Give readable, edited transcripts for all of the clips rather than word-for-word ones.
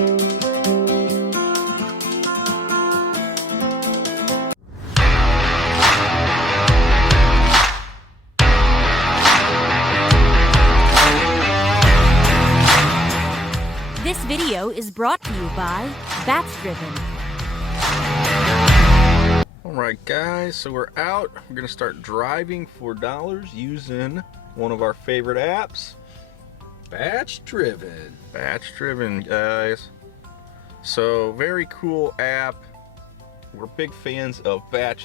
This video is brought to you by BatchDriven. Alright guys, so we're out. We're going to start driving for dollars using one of our favorite apps. BatchDriven. BatchDriven, guys. So, very cool app. We're big fans of Batch.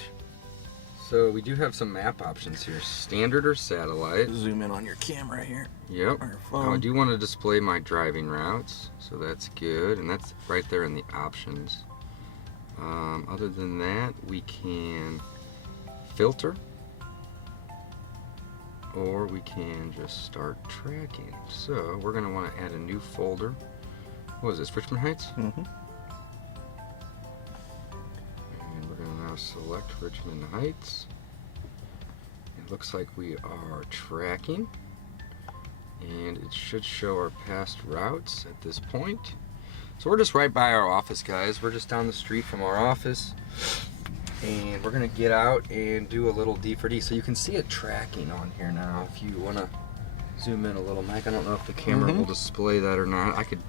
So we do have some map options here. Standard or satellite. Zoom in on your camera here. Yep. Or your Now, I phone. do want to display my driving routes, so that's good. And that's right there in the options. Other than that, we can filter. Or we can just start tracking. So we're going to want to add a new folder. What is this, Richmond Heights? Mm-hmm. And we're going to now select Richmond Heights. It looks like we are tracking. And it should show our past routes at this point. So we're just right by our office, guys. We're just down the street from our office. And we're going to get out and do a little D4D. So you can see it tracking on here now. If you want to zoom in a little, Mike. I don't know if the camera will display that or not. I could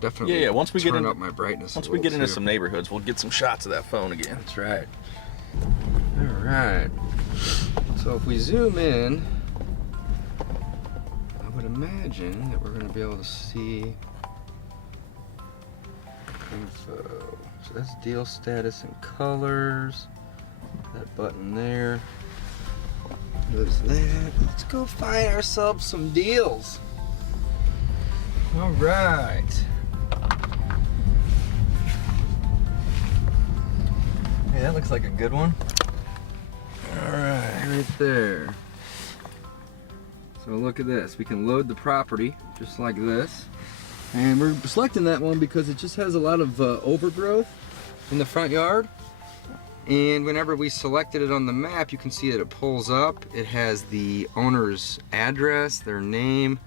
definitely Once we turn up my brightness. Once we get into some neighborhoods, we'll get some shots of that phone again. That's right. All right. So if we zoom in, I would imagine that we're going to be able to see info. So that's deal status and colors. That button there. There's that. Let's go find ourselves some deals. All right. Hey, that looks like a good one. All right, right there. So look at this. We can load the property just like this. And we're selecting that one because it just has a lot of overgrowth in the front yard. And whenever we selected it on the map, you can see that it pulls up. It has the owner's address, their name,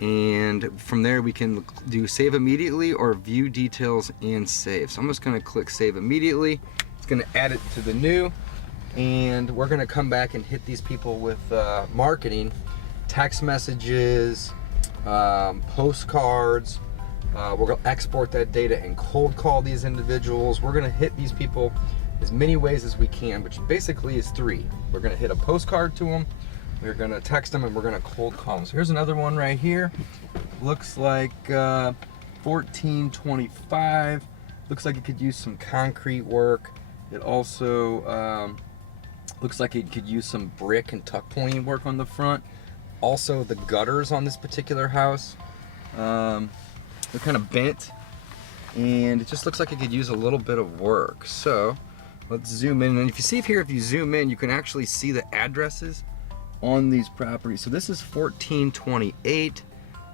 and from there we can do save immediately or view details and save. So I'm just going to click save immediately. It's going to add it to the new, and we're going to come back and hit these people with marketing, text messages, postcards. We're going to export that data and cold call these individuals. We're going to hit these people as many ways as we can, which basically is 3. We're going to hit a postcard to them, we're going to text them, and we're going to cold call them. So here's another one right here. Looks like 1425. Looks like it could use some concrete work. It also looks like it could use some brick and tuck pointing work on the front. Also, the gutters on this particular house, they're kind of bent, and it just looks like it could use a little bit of work. So let's zoom in, and if you see here, if you zoom in, you can actually see the addresses on these properties. So this is 1428,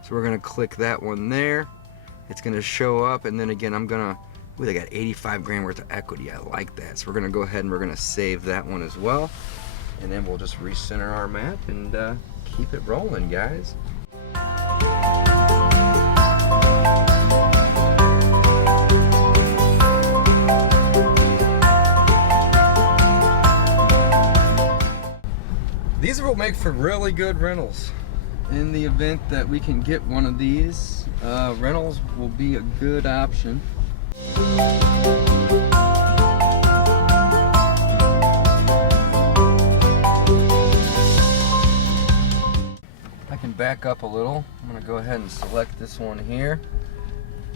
so we're gonna click that one there. It's gonna show up, and then again, I'm gonna, ooh, they got 85 grand worth of equity. I like that. So we're gonna go ahead and we're gonna save that one as well, and then we'll just recenter our map and keep it rolling, guys. These will make for really good rentals. In the event that we can get one of these, rentals will be a good option. I can back up a little. I'm gonna go ahead and select this one here.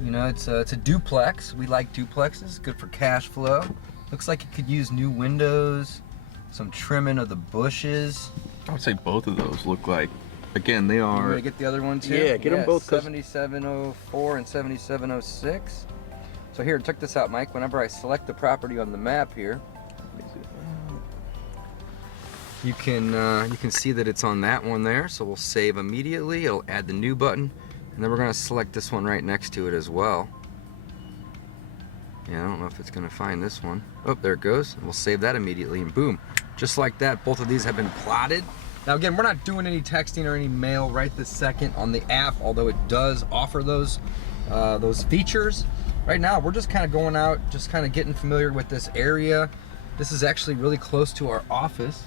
You know, it's a duplex. We like duplexes, good for cash flow. Looks like it could use new windows, some trimming of the bushes. I would say both of those look like, again, they are. You want to get the other one too? Yeah, get them both. 7704 and 7706. So here, check this out, Mike. Whenever I select the property on the map here, you can see that it's on that one there. So we'll save immediately. It'll add the new button, and then we're going to select this one right next to it as well. Yeah, I don't know if it's going to find this one. Oh, there it goes. And we'll save that immediately, and boom. Just like that, both of these have been plotted. Now again, we're not doing any texting or any mail right this second on the app, although it does offer those those features. Right now, we're just kind of going out, just kind of getting familiar with this area. This is actually really close to our office.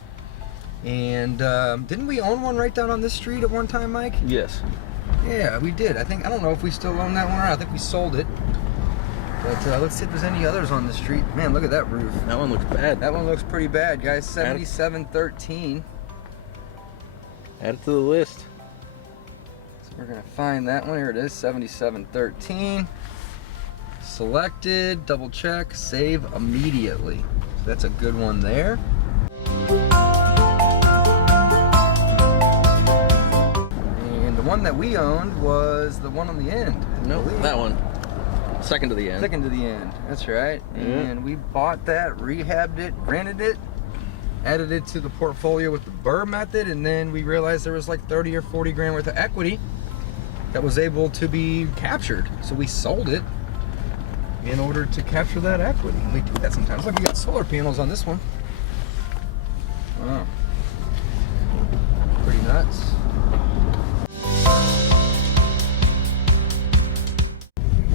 And didn't we own one right down on this street at one time, Mike? Yes. Yeah, we did. I don't know if we still own that one or not. I think we sold it. But let's see if there's any others on the street. Man, look at that roof. That one looks bad. That one looks pretty bad, guys. 7713. Add it to the list. So we're gonna find that one. Here it is, 7713. Selected, double check, save immediately. So that's a good one there. And the one that we owned was the one on the end. Nope, that one. Second to the end. Second to the end, that's right. Yeah. And we bought that, rehabbed it, rented it, added it to the portfolio with the BRRRR method, and then we realized there was like 30 or 40 grand worth of equity that was able to be captured. So we sold it in order to capture that equity. We do that sometimes. Look, we got solar panels on this one. Wow. Pretty nuts.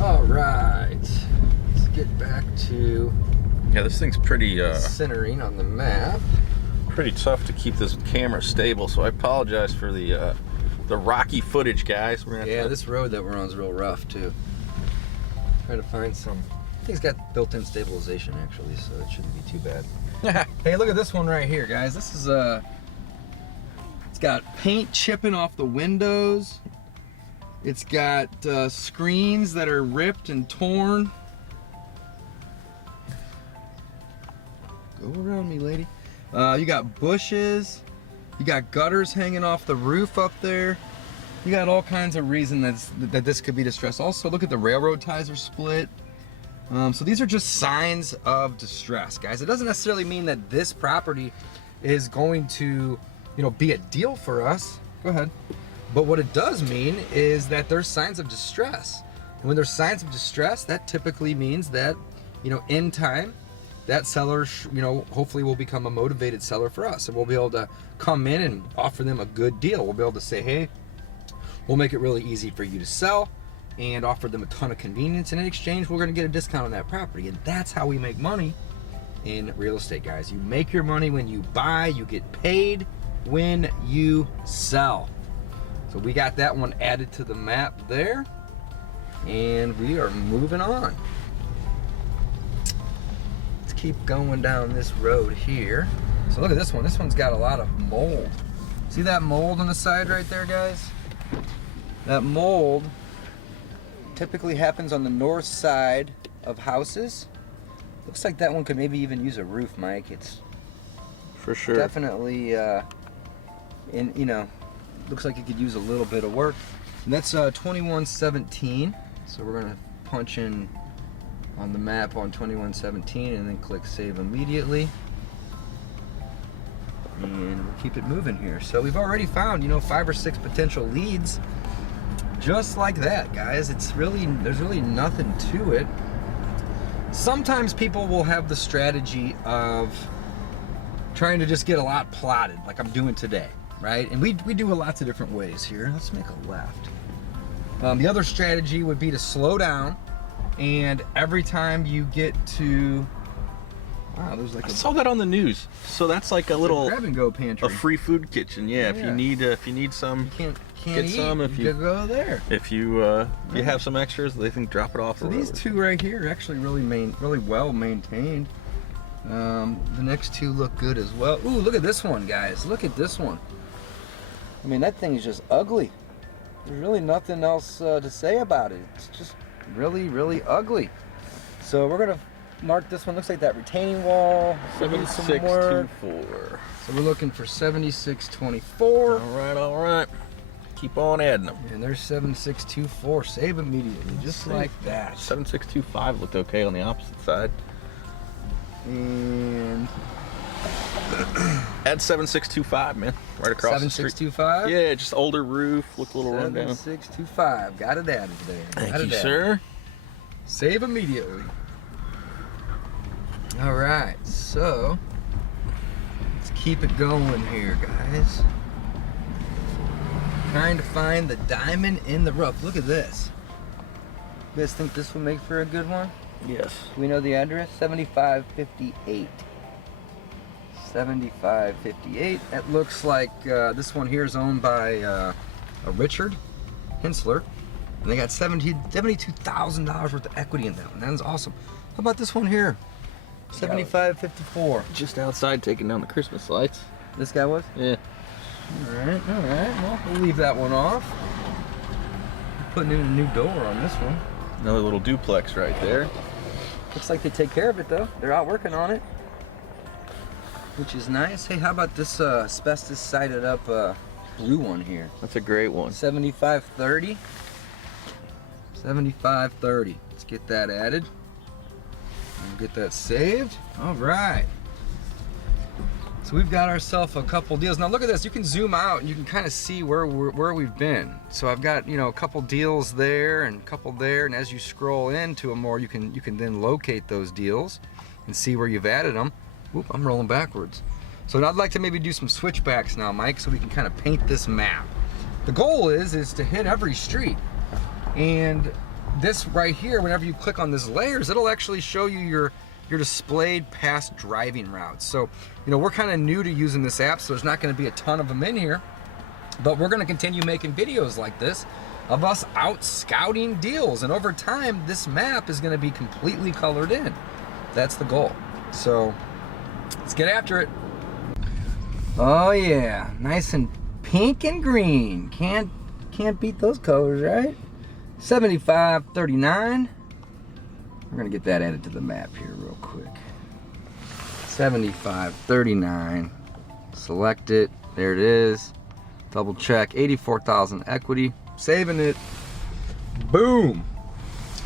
All right, let's get back to Yeah, this thing's pretty centering on the map. pretty tough to keep this camera stable, so I apologize for the rocky footage, guys. We're gonna have to... This road that we're on is real rough too. Try to find some. I think it's got built-in stabilization actually, so it shouldn't be too bad. Hey, look at this one right here, guys. This is it's got paint chipping off the windows. It's got screens that are ripped and torn. Go around me, lady. You got bushes. You got gutters hanging off the roof up there. You got all kinds of reason that this could be distress. Also, look at the railroad ties are split. So these are just signs of distress, guys. It doesn't necessarily mean that this property is going to, be a deal for us. Go ahead. But what it does mean is that there's signs of distress. And when there's signs of distress, that typically means that, in time, that seller, hopefully will become a motivated seller for us. And we'll be able to come in and offer them a good deal. We'll be able to say, hey, we'll make it really easy for you to sell and offer them a ton of convenience. And in exchange, we're going to get a discount on that property. And that's how we make money in real estate, guys. You make your money when you buy, you get paid when you sell. So we got that one added to the map there, and we are moving on. Let's keep going down this road here. So look at this one. This one's got a lot of mold. See that mold on the side right there, guys? That mold typically happens on the north side of houses. Looks like that one could maybe even use a roof, Mike. It's For sure. definitely, looks like it could use a little bit of work. And that's 2117. So we're gonna punch in on the map on 2117 and then click save immediately. And we'll keep it moving here. So we've already found, 5 or 6 potential leads just like that, guys. There's really nothing to it. Sometimes people will have the strategy of trying to just get a lot plotted like I'm doing today. Right? And we do lots of different ways here. Let's make a left. The other strategy would be to slow down, and every time you get to, wow, there's like I saw that on the news. So that's like a little grab and go pantry, a free food kitchen. Yeah, if you need some, you can't get eat, some. If you go there. If you you have some extras, they think drop it off. So these two right here are actually really well maintained. The next two look good as well. Ooh, look at this one, guys. Look at this one. I mean, that thing is just ugly. There's really nothing else to say about it. It's just really ugly. So we're gonna mark this one. Looks like that retaining wall. 7624. So we're looking for 7624. All right. Keep on adding them. And there's 7624. Save immediately, just like that. 7625 looked okay on the opposite side. And add 7625, man. Right across the street. 7625? Yeah, just older roof, look a little run down. 7625. Got it added there. Thank you, sir. Save immediately. All right, so let's keep it going here, guys. Trying to find the diamond in the rough. Look at this. You guys think this will make for a good one? Yes. Do we know the address? 7558. 7558. It looks like this one here is owned by a Richard Hensler. And they got $72,000 worth of equity in that one. That is awesome. How about this one here? 7554. Just outside taking down the Christmas lights. This guy was? Yeah. Alright. Well, we'll leave that one off. Putting in a new door on this one. Another little duplex right there. Looks like they take care of it though. They're out working on it, which is nice. Hey, how about this asbestos sided up blue one here? That's a great one. 7530. 7530. Let's get that added. And get that saved. All right. So we've got ourselves a couple deals. Now look at this. You can zoom out and you can kind of see where we've been. So I've got, you know, a couple deals there and a couple there, and as you scroll into them more, you can then locate those deals and see where you've added them. Oop, I'm rolling backwards. So I'd like to maybe do some switchbacks now, Mike, so we can kind of paint this map. The goal is to hit every street. And this right here, whenever you click on this layers, it'll actually show you your displayed past driving routes. So, you know, we're kind of new to using this app, so there's not going to be a ton of them in here, but we're going to continue making videos like this of us out scouting deals, and over time this map is going to be completely colored in. That's the goal. So let's get after it. Oh yeah, nice and pink and green. Can't beat those colors, right? 7539. We're gonna get that added to the map here real quick. 7539. Select it. There it is. Double check. 84,000 equity. Saving it. Boom.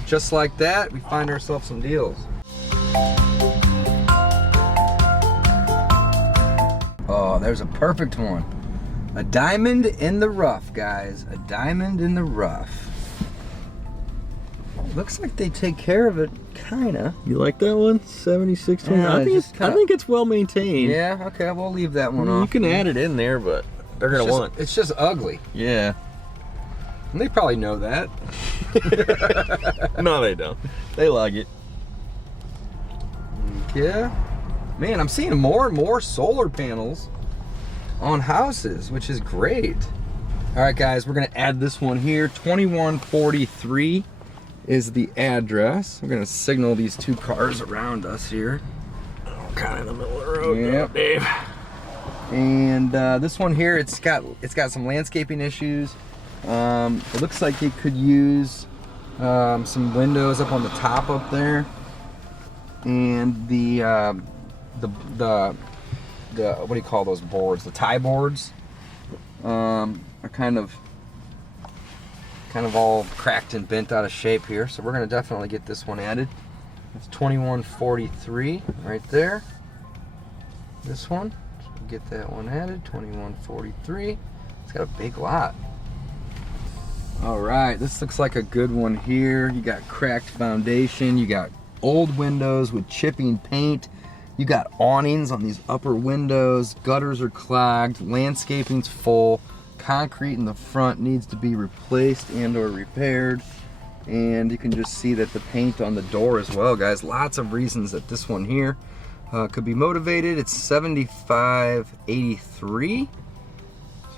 Just like that, we find ourselves some deals. Oh, there's a perfect one. A diamond in the rough, guys. A diamond in the rough. Looks like they take care of it, kinda. You like that one? 7620. Yeah, I think it's well maintained. Yeah, okay, we'll leave that one off. You can add it in there, but they're gonna want. It's just ugly. Yeah. And they probably know that. No, they don't. They like it. Yeah. Man, I'm seeing more and more solar panels on houses, which is great. All right, guys, we're gonna add this one here. 2143 is the address. We're gonna signal these two cars around us here. Kind of in the middle of the road. Yep. Dave. And this one here, it's got some landscaping issues. It looks like it could use some windows up on the top up there, and the what do you call those boards? The tie boards are kind of all cracked and bent out of shape here. So we're gonna definitely get this one added. It's 2143 right there. This one, so we'll get that one added. 2143. It's got a big lot. All right, this looks like a good one here. You got cracked foundation. You got old windows with chipping paint. You got awnings on these upper windows. Gutters are clogged. Landscaping's full. Concrete in the front needs to be replaced and or repaired. And you can just see that the paint on the door as well, guys. Lots of reasons that this one here could be motivated. It's 7583. So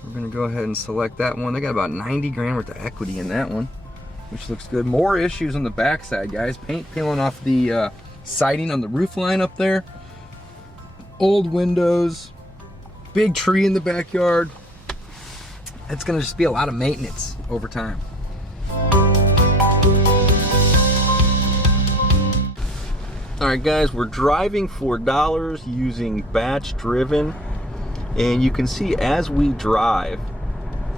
we're gonna go ahead and select that one. They got about 90 grand worth of equity in that one, which looks good. More issues on the backside, guys. Paint peeling off the siding on the roof line up there. Old windows. Big tree in the backyard. It's gonna just be a lot of maintenance over time. All right, guys, we're driving for dollars using BatchDriven, and you can see as we drive,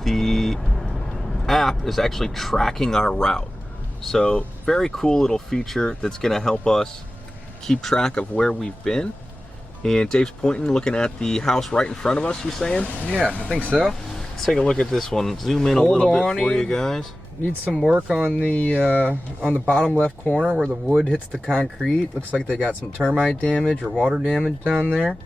the app is actually tracking our route. So very cool little feature that's going to help us keep track of where we've been. And Dave's pointing, looking at the house right in front of us, you saying? Yeah, I think so. Let's take a look at this one. Zoom in a Old little awning. bit for you guys. Needs some work on the bottom left corner where the wood hits the concrete. Looks like they got some termite damage or water damage down there.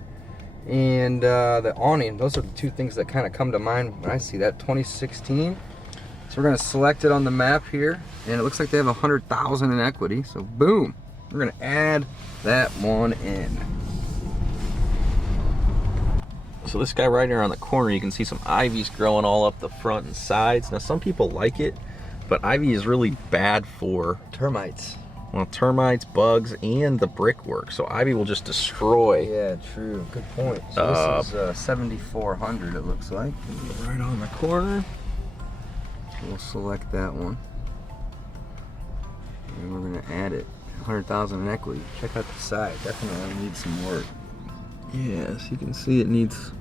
And the awning, those are the two things that kind of come to mind when I see that. 2016. So we're gonna select it on the map here, and it looks like they have 100,000 in equity. So boom, we're gonna add that one in. So this guy right here on the corner, you can see some ivies growing all up the front and sides. Now some people like it, but ivy is really bad for Termites. well, termites, bugs, and the brickwork. So ivy will just destroy. Yeah, true. Good point. So this is 7,400. It looks like. Right on the corner. We'll select that one, and we're gonna add it. 100,000 in equity. Check out the side. Definitely needs some work. Yes, you can see it needs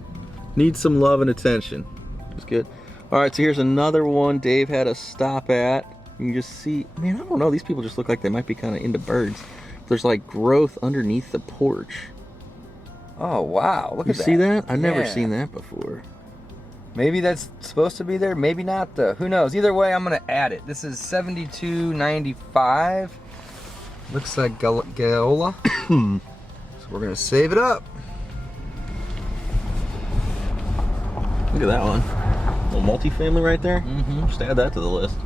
some love and attention. It's good. All right, so here's another one Dave had us stop at. You can just see, man, I don't know, these people just look like they might be kind of into birds. There's like growth underneath the porch. Oh wow, look You at that. see that? I've never Yeah. seen that before. Maybe that's supposed to be there, maybe not though. Who knows? Either way, I'm gonna add it. This is 72.95. Looks like Gaola. So we're gonna save it up. Look at that one. Little multifamily right there. Mm-hmm. Just add that to the list.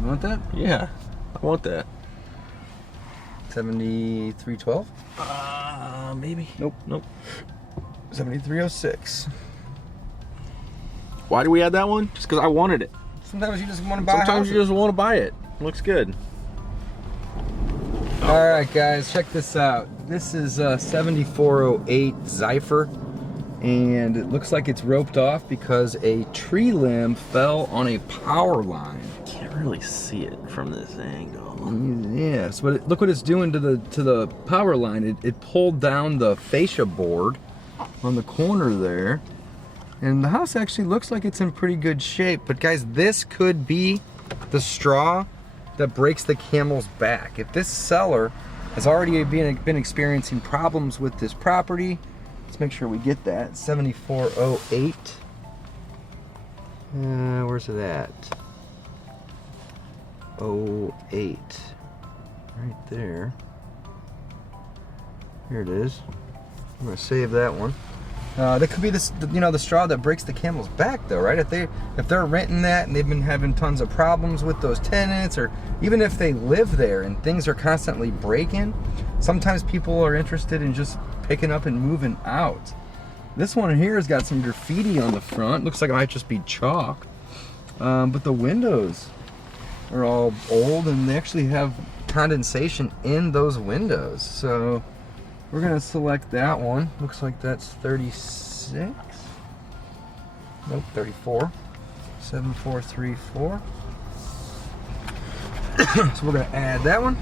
You want that? Yeah, I want that. 7312. Maybe. Nope. Nope. 7306. Why do we add that one? Just because I wanted it. Sometimes you just want to buy. Sometimes you just want to buy it. Looks good. All right, guys, check this out. This is 7408 Zypher, and it looks like it's roped off because a tree limb fell on a power line. Can't really see it from this angle. Yes, but look what it's doing to the power line. It pulled down the fascia board on the corner there, and the house actually looks like it's in pretty good shape. But guys, this could be the straw that breaks the camel's back. If this seller has already been experiencing problems with this property, let's make sure we get that. 7408. Where's it at? 08. Right there. Here it is. I'm gonna save that one. That could be this, the straw that breaks the camel's back, though, right? If they're renting that and they've been having tons of problems with those tenants, or even if they live there and things are constantly breaking, sometimes people are interested in just picking up and moving out. This one here has got some graffiti on the front. Looks like it might just be chalk, but the windows are all old and they actually have condensation in those windows. So we're gonna select that one. Looks like that's 36. Nope, 34. 7434. So we're gonna add that one.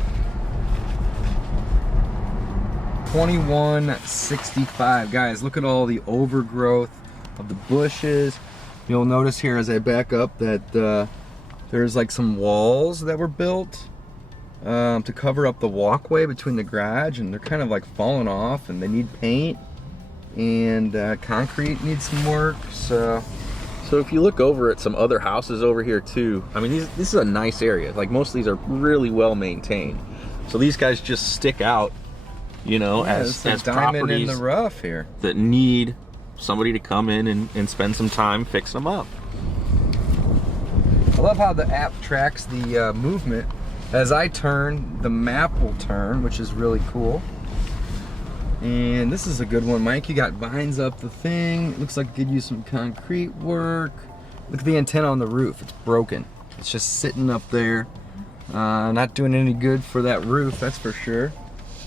2165. Guys, look at all the overgrowth of the bushes. You'll notice here as I back up that there's like some walls that were built to cover up the walkway between the garage, and they're kind of like falling off and they need paint, and concrete needs some work. So if you look over at some other houses over here too, I mean, this is a nice area. Like most of these are really well maintained. So these guys just stick out, you know, yeah, as diamond properties in the rough here that need somebody to come in and spend some time fixing them up. I love how the app tracks the movement. As I turn, the map will turn, which is really cool. And this is a good one, Mike. You got vines up the thing. It looks like it could use some concrete work. Look at the antenna on the roof. It's broken. It's just sitting up there. Not doing any good for that roof, that's for sure.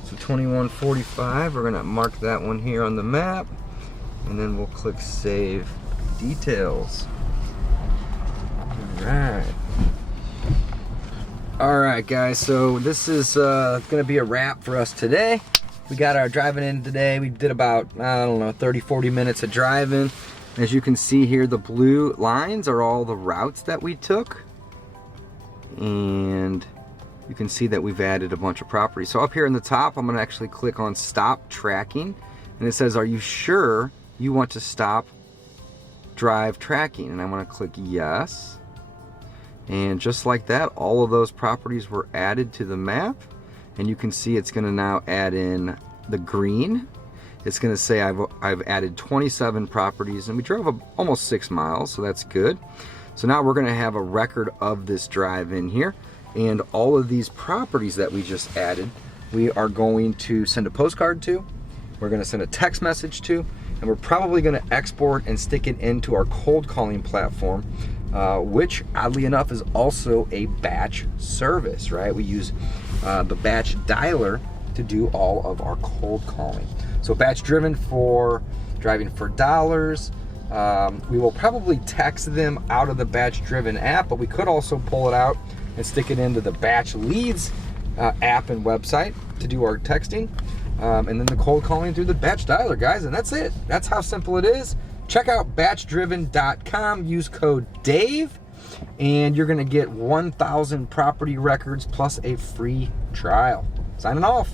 So 2145, we're gonna mark that one here on the map. And then we'll click Save Details. All right, guys, so this is gonna be a wrap for us today. We got our driving in today. We did about, I don't know, 30-40 minutes of driving. As you can see here, the blue lines are all the routes that we took, and you can see that we've added a bunch of properties. So up here in the top, I'm gonna actually click on Stop Tracking, and it says, are you sure you want to stop drive tracking? And I'm gonna click yes. And just like that, all of those properties were added to the map. And you can see it's gonna now add in the green. It's gonna say I've added 27 properties, and we drove almost 6 miles, so that's good. So now we're going to have a record of this drive in here, and all of these properties that we just added, we are going to send a postcard to, we're going to send a text message to, and we're probably going to export and stick it into our cold calling platform, which oddly enough is also a batch service, right? We use the batch dialer to do all of our cold calling. So BatchDriven for driving for dollars. We will probably text them out of the BatchDriven app, but we could also pull it out and stick it into the Batch Leads app and website to do our texting. And then the cold calling through the batch dialer, guys, and that's it. That's how simple it is. Check out BatchDriven.com, use code DAVE, and you're gonna get 1,000 property records plus a free trial. Signing off.